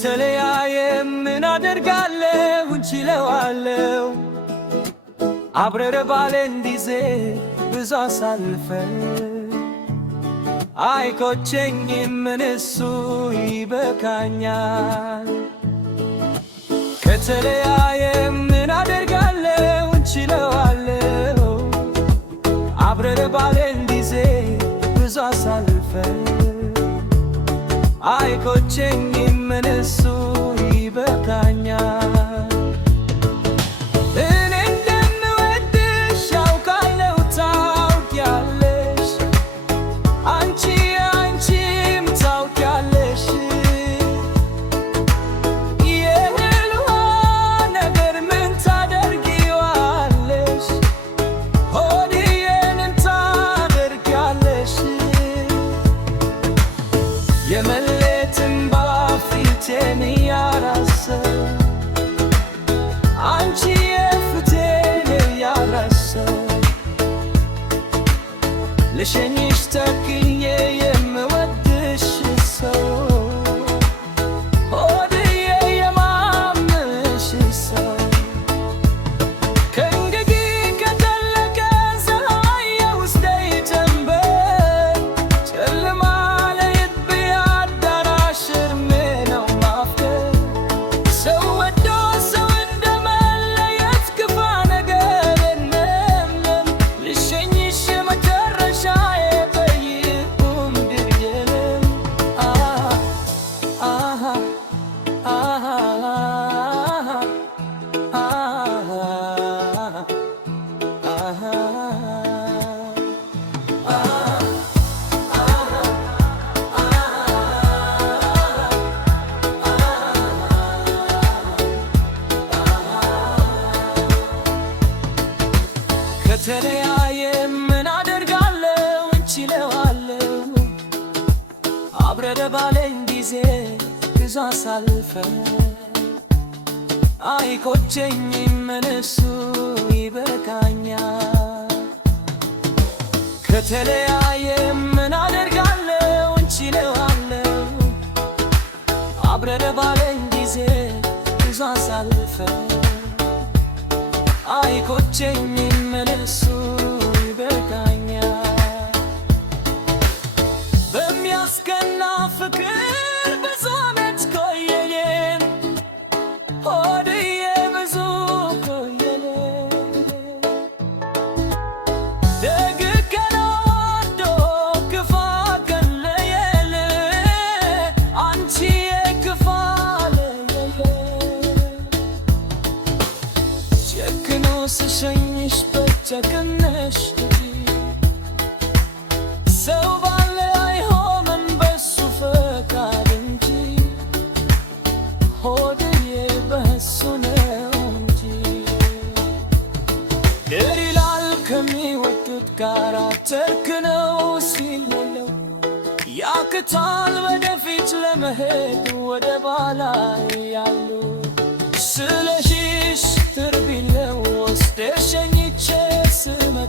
ከተለያየ ምን አደርጋለሁ እንችለዋለሁ አብረን ባለን ጊዜ ብዙ አሳልፈን አይቆጨኝም እሱ ይበቃኛል። ከተለያየ ምን አደርጋለሁ እንችለዋለሁ አብረን ባለን ጊዜ ብዙ አሳልፈን አይቆጨኝም እሱ ይበቃኛል። እኔ እንደምወድሽ ያውቃለሁ ታውቂያለሽ፣ አንቺም ታውቂያለሽ። የእህል ውሃ ነገር ምን ታደርጊዋለሽ፣ ሆድዬንም ታደርጊያለሽ። የመሌትን ባፊቴን ያራሰ አንቺ የፍቴን ያራሰ ልሸኝሽ ተክዬ የምወድሽ ሰው ሆድዬ የማምንሽ ሰው ከእንግዲህ ከጠለቀ ፀሐይ የውስጤ ጀንበር ጨለማ ከተለያየ ምን አደርጋለሁ እንችለዋለሁ አብረን ባለን ጊዜ ብዙ አሳልፈን አይቆጨኝም እሱ ይበቃኛል። ከተለያየ ምን አደርጋለሁ እንችለዋለሁ አብረን ባለን ጊዜ ብዙ አሳልፈን አይቆጨኝም እሱ ይበቃኛል። በሚያስቀና ፍቅር ብዙ ዓመት ቆየን ሆድዬ ብዙ ቆየን። ደግ ቀን ወዶ ክፉ ቀን ለየን አንቺዬ ክፉ ለየን። ጨክኖ ስሸኝሽ በጨክነሽ ሰው ባለ አይሆንም በሱ ፈቃድ እንጂ ሆድዬ በሱ ነው እንጂ። ድር ይላል ከሚወዱት ጋር ተርክነው ሲለለው ያቅታል ወደፊት ለመሄድ ወደ ኋላ ያሉ ስለሽሽ ትርቢለው ወስደሽ ሸኝቼ ስመጣ